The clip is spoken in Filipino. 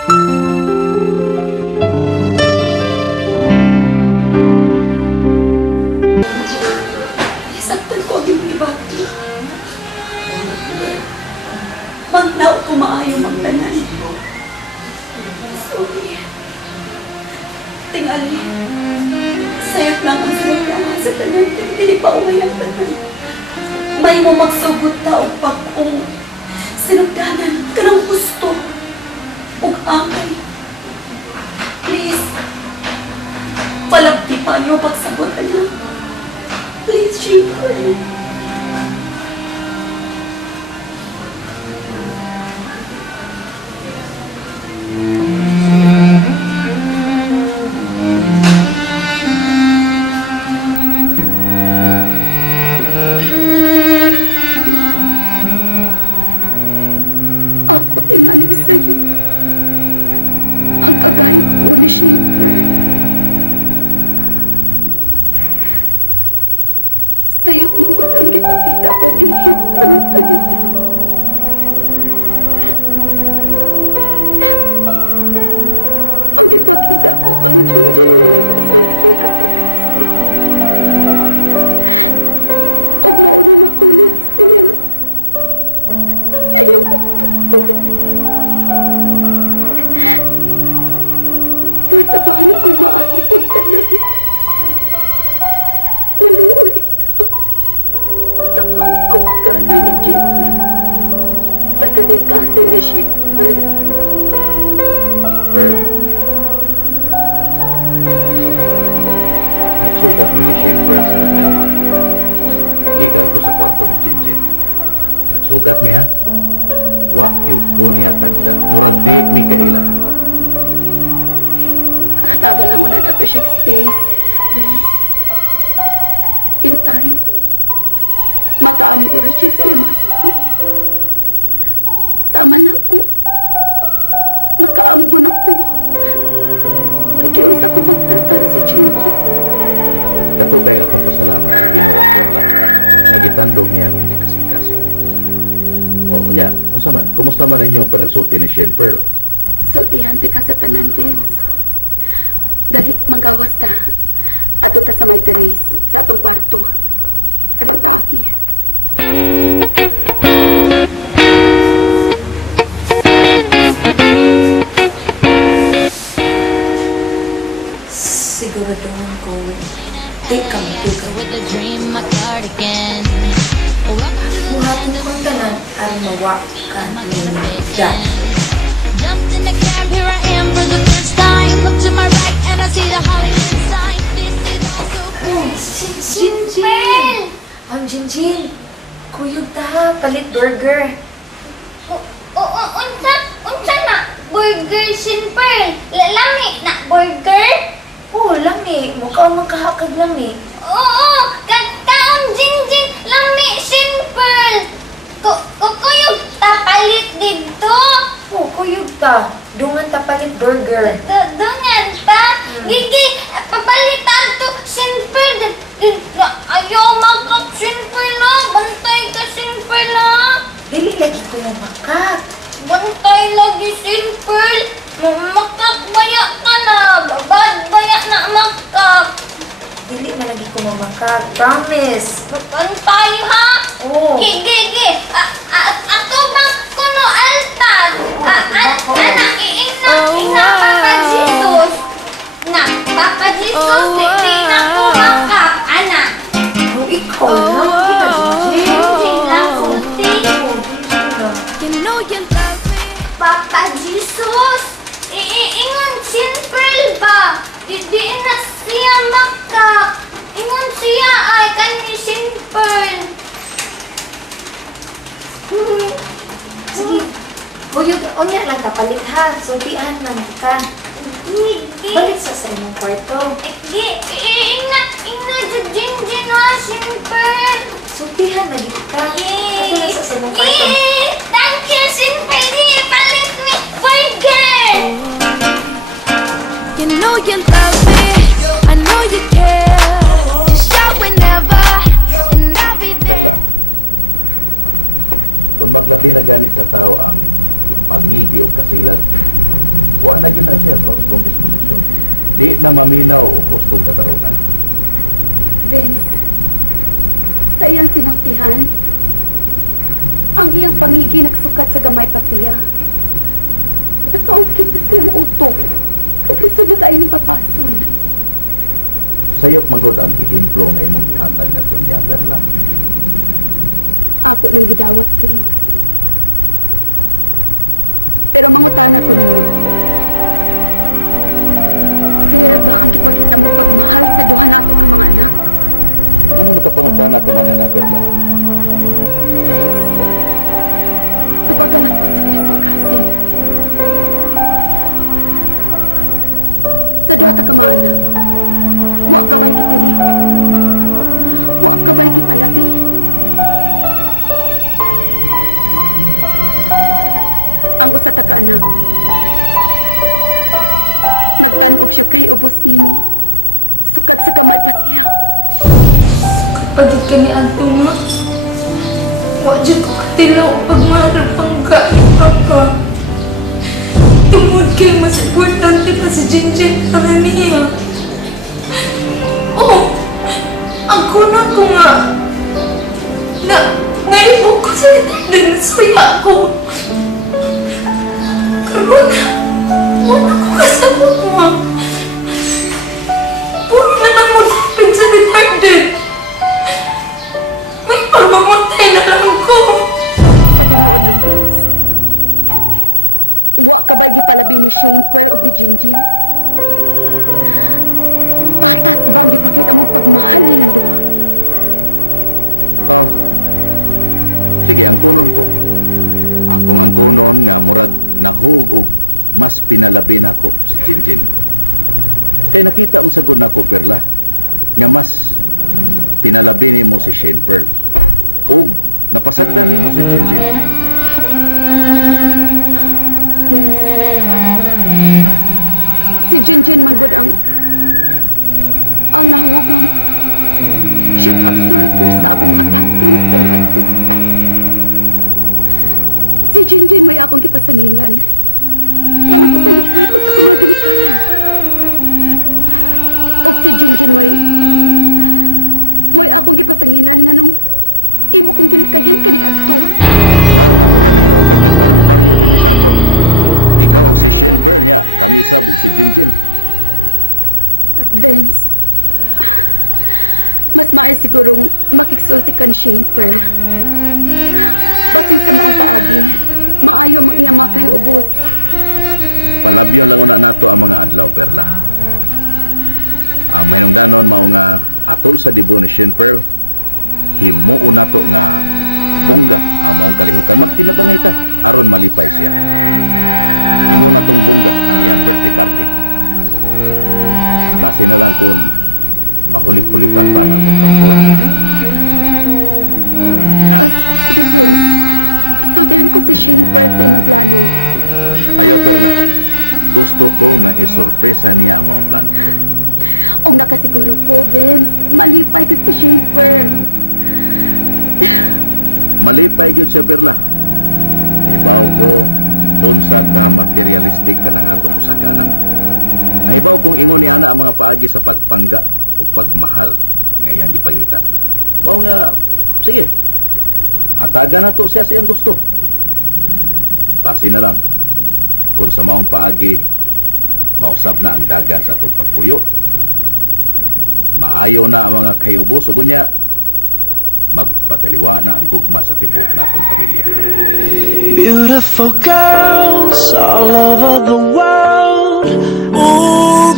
Saktan ko ang iba. Magnaw ko maayo magtanan. Sorry. Tingali. Sayot lang ang sinagdama sa tanan. Hindi pa umay ang tanan. May mo magsugot ta o pag kung sinagdanan ka ng gusto. Ug amay. Please. Palapti pa niyo pagsabot na. Please, Shimper. Siguraduhin ko, di ka magdugang. Buhatin ko ang tanan at mawa ka ni Jack. Jumped in the cab, here I am for the first time. Look to my right and I see the Hollywood sign. This is also Jinjin! Ang Jinjin! Kuyog ta, palit burger. Unsa na burger simple? Lami na burger? Oo, lami. Mukha makahakag lami. Oo, kaon Jinjin, lami simple. Kuyog tapalit dito. Oo, kuyog ta. Dungan ta palit burger. Dungan ta? Gigi, papalitan to simple. Ayaw magkak simple na. Bantay ka simple na. Dili lagi ko yung makak. Bantay lagi simple. Makakbaya ka na. Bad baya na makak. Dili na lagi ko mamakak. Promise. Bantay ha? Oo. Gigi. Ato bang kuno altad? Anak, ina Papa Jesus. Na, Papa Jesus, di na ko makak. Anak. Oh, ikaw lang. Jinjin lang kunti. you know you love me. Papa Jesus. Ingon simple ba? Di na siya makak. Ingon siya ay kani simple. Sige. Kuyog, unya lang ka palit ha. Sultian man ka. Gigi. Balik sa imong kwarto. Ina Jinjin wa simple. Sultihan na dito ka. Ato na sa imong kwarto. Thank you, simple. Palit me burger. You know you love me. I know you care. Just shout whenever, and I'll be there. Pagit ka ni Ato nga. Wajud ko katilaw pagmarap pangka ni Papa. Tungod kay mas importante pa si Jinjin para niya. Oh, ako na ko nga. Naibog ko sa din saya ko. Karoon na, wala ko kasabot mo. Puro na lang mo lapin sa retarded. May pamamatay na lang ko. Beautiful girls all over the world. Ooh,